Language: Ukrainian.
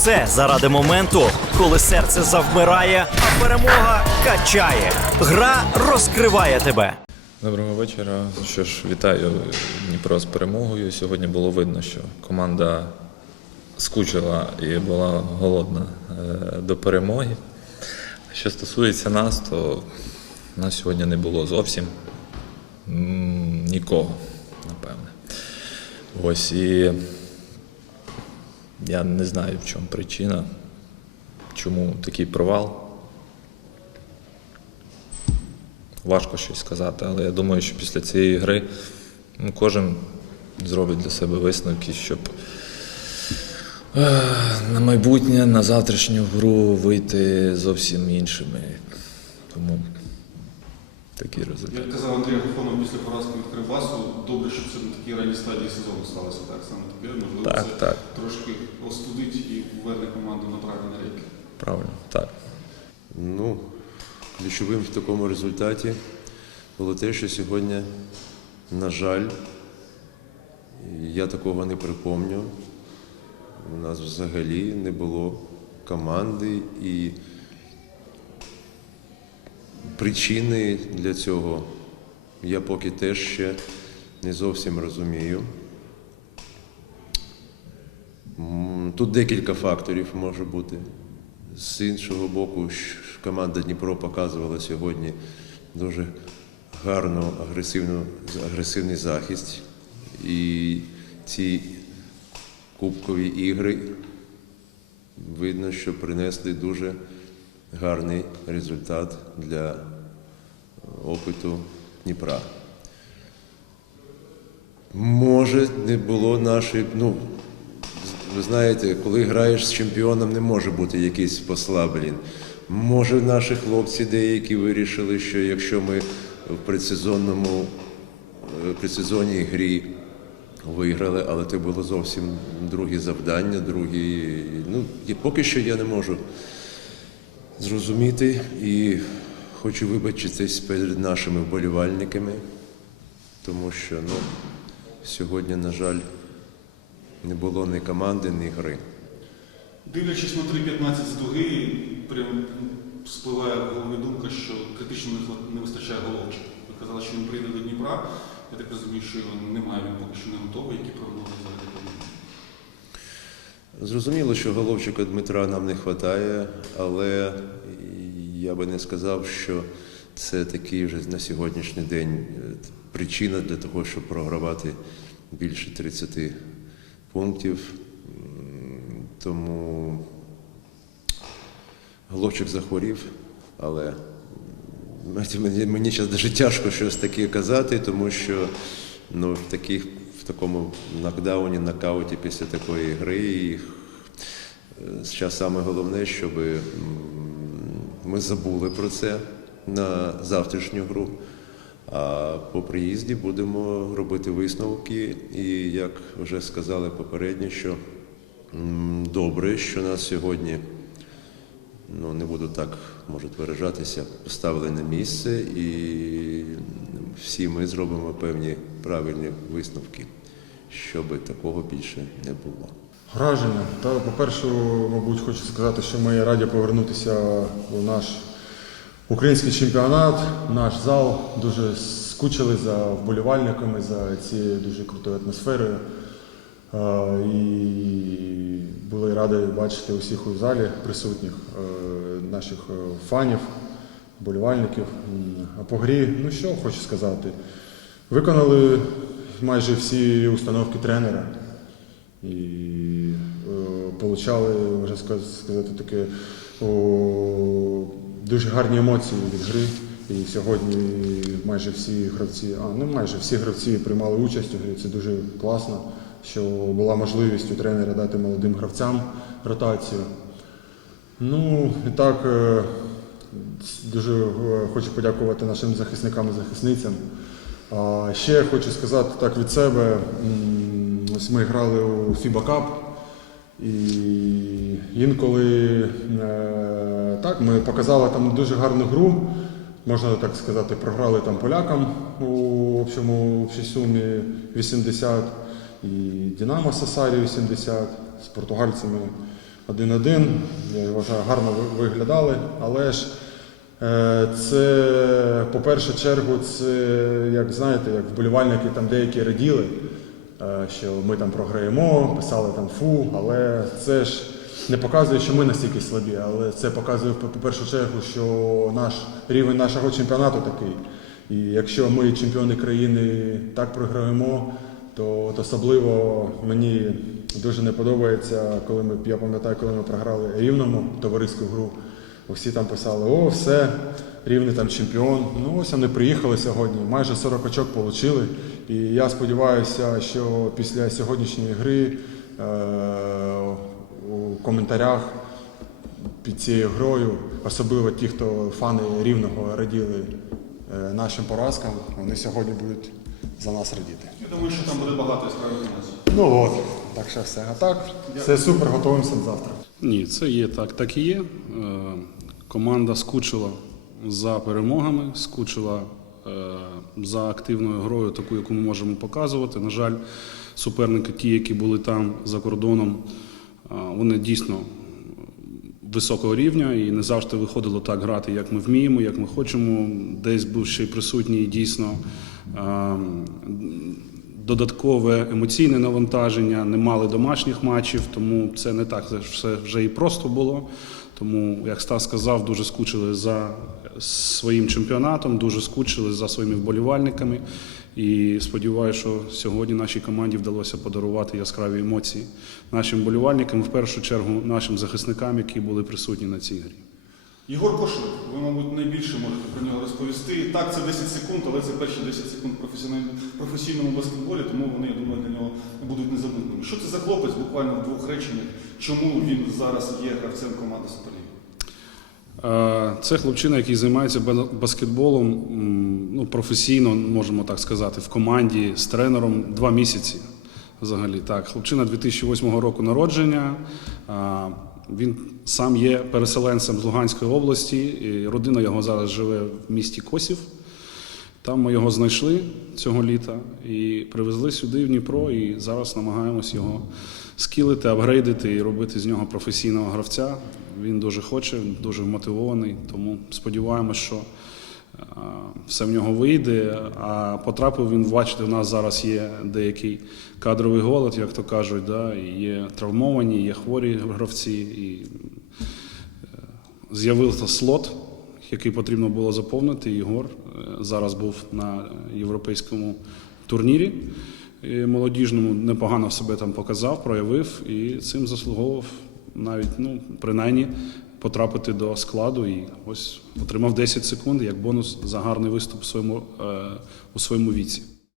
все заради моменту, коли серце завмирає, а перемога качає. Гра розкриває тебе. Доброго вечора. Що ж, вітаю Дніпро з перемогою. Сьогодні було видно, що команда скучила і була голодна е, до перемоги. Що стосується нас, то нас сьогодні не було зовсім нікого, напевне. Ось і я не знаю, в чому причина, чому такий провал. Важко щось сказати, але я думаю, що після цієї гри ну, кожен зробить для себе висновки, щоб е, на майбутнє, на завтрашню гру вийти зовсім іншими. Тому такий результат. Як казав Андрій Агафонов після поразки від Кривбасу, добре, щоб це на такій ранній стадії сезону сталося так саме таке. Можливо, Так, це так. трошки остудить і поверне команду на правильний рейки. Правильно, так. Ну, ключовим в такому результаті було те, що сьогодні, на жаль, я такого не припомню. У нас взагалі не було команди і причини для цього я поки теж ще не зовсім розумію. Тут декілька факторів може бути. З іншого боку, команда Дніпро показувала сьогодні дуже гарну агресивну, агресивний захист. І ці кубкові ігри видно, що принесли дуже гарний результат для опиту Дніпра. Може, не було нашої, ну, ви знаєте, коли граєш з чемпіоном, не може бути якийсь послаблень. Може, наші хлопці деякі вирішили, що якщо ми в предсезонному е, предсезонній грі виграли, але це було зовсім друге завдання, другі. Ну, і поки що я не можу зрозуміти і хочу вибачитись перед нашими вболівальниками, тому що ну, сьогодні, на жаль, не було ні команди, ні гри. Дивлячись на 3.15 з дуги, прям спливає в голові думка, що критично не вистачає головчика. Ви казали, що він прийде до Дніпра. Я так розумію, що його немає, він поки що не готовий. Які прогнози взагалі? Зрозуміло, що Головчика Дмитра нам не вистачає, але я би не сказав, що це такий вже на сьогоднішній день е, причина для того, щоб програвати більше 30 пунктів. Тому Головчик захворів, але мені, зараз дуже тяжко щось таке казати, тому що ну, в, таких, в такому нокдауні, нокауті після такої гри. І, зараз саме головне, щоб ми забули про це на завтрашню гру. А по приїзді будемо робити висновки. І як вже сказали попередньо, що добре, що нас сьогодні ну не буду так можуть виражатися, поставили на місце, і всі ми зробимо певні правильні висновки, щоб такого більше не було. Враження. Та, по-перше, мабуть, хочу сказати, що ми раді повернутися у наш український чемпіонат, наш зал. Дуже скучили за вболівальниками, за цією дуже крутою атмосферою. І були раді бачити усіх у залі присутніх, е, наших е, фанів, вболівальників. М, А по грі, ну що хочу сказати, виконали майже всі установки тренера і е, получали, можна сказати, таке о, дуже гарні емоції від гри. І сьогодні майже всі гравці, а ну майже всі гравці приймали участь у грі. Це дуже класно, що була можливість у тренера дати молодим гравцям ротацію. Ну і так е, дуже е, хочу подякувати нашим захисникам і захисницям. Ще хочу сказати так від себе. Ось ми грали у FIBA Cup, і інколи е, так, ми показали там дуже гарну гру. Можна так сказати, програли там полякам у общому общій сумі 80 і Динамо Сасарі 80 з португальцями 1-1. Я вважаю, гарно виглядали. Але ж е, це, по першу чергу, це, як знаєте, як вболівальники там деякі раділи, е, що ми там програємо, писали там фу, але це ж не показує, що ми настільки слабі, але це показує по першу чергу, що наш рівень нашого чемпіонату такий. І якщо ми, чемпіони країни, так програємо, то от особливо мені дуже не подобається, коли ми я пам'ятаю, коли ми програли рівному товариську гру. Всі там писали, о, все, рівний там чемпіон. Ну ось вони приїхали сьогодні, майже 40 очок отримали. І я сподіваюся, що після сьогоднішньої гри е- у коментарях під цією грою, особливо ті, хто фани рівного раділи е, нашим поразкам, вони сьогодні будуть за нас радіти. Я думаю, що там буде багато яскравих. Ну от, так що все. А так, все супер, готуємося завтра. Ні, це є так, так і є. Е, Команда скучила за перемогами, скучила е, за активною грою, таку, яку ми можемо показувати. На жаль, суперники, ті, які були там за кордоном, е, вони дійсно високого рівня і не завжди виходило так грати, як ми вміємо, як ми хочемо. Десь був ще й присутній дійсно додаткове емоційне навантаження, не мали домашніх матчів, тому це не так все вже і просто було. Тому, як Стас сказав, дуже скучили за своїм чемпіонатом, дуже скучили за своїми вболівальниками. І сподіваюся, що сьогодні нашій команді вдалося подарувати яскраві емоції нашим вболівальникам, в першу чергу нашим захисникам, які були присутні на цій грі. Єгор Кошлев, ви, мабуть, найбільше можете про нього розповісти. Так, це 10 секунд, але це перші 10 секунд професійному баскетболі, тому вони, я думаю, для нього будуть незабутними. Що це за хлопець буквально в двох реченнях? Чому він зараз є гравцем команди Суперліги? Е, Це хлопчина, який займається баскетболом ну, професійно, можемо так сказати, в команді з тренером два місяці. Взагалі, так. Хлопчина 2008 року народження. Він сам є переселенцем з Луганської області. І родина його зараз живе в місті Косів. Там ми його знайшли цього літа і привезли сюди в Дніпро. І зараз намагаємось його скілити, апгрейдити і робити з нього професійного гравця. Він дуже хоче, дуже мотивований, тому сподіваємось, що все в нього вийде. А потрапив він, бачите, у нас зараз є деякий кадровий голод, як то кажуть, да? є травмовані, є хворі гравці. І з'явився слот, який потрібно було заповнити. Ігор е, зараз був на європейському турнірі е, молодіжному, непогано себе там показав, проявив і цим заслуговував навіть, ну, принаймні, потрапити до складу. І ось отримав 10 секунд як бонус за гарний виступ у своєму, е, у своєму віці.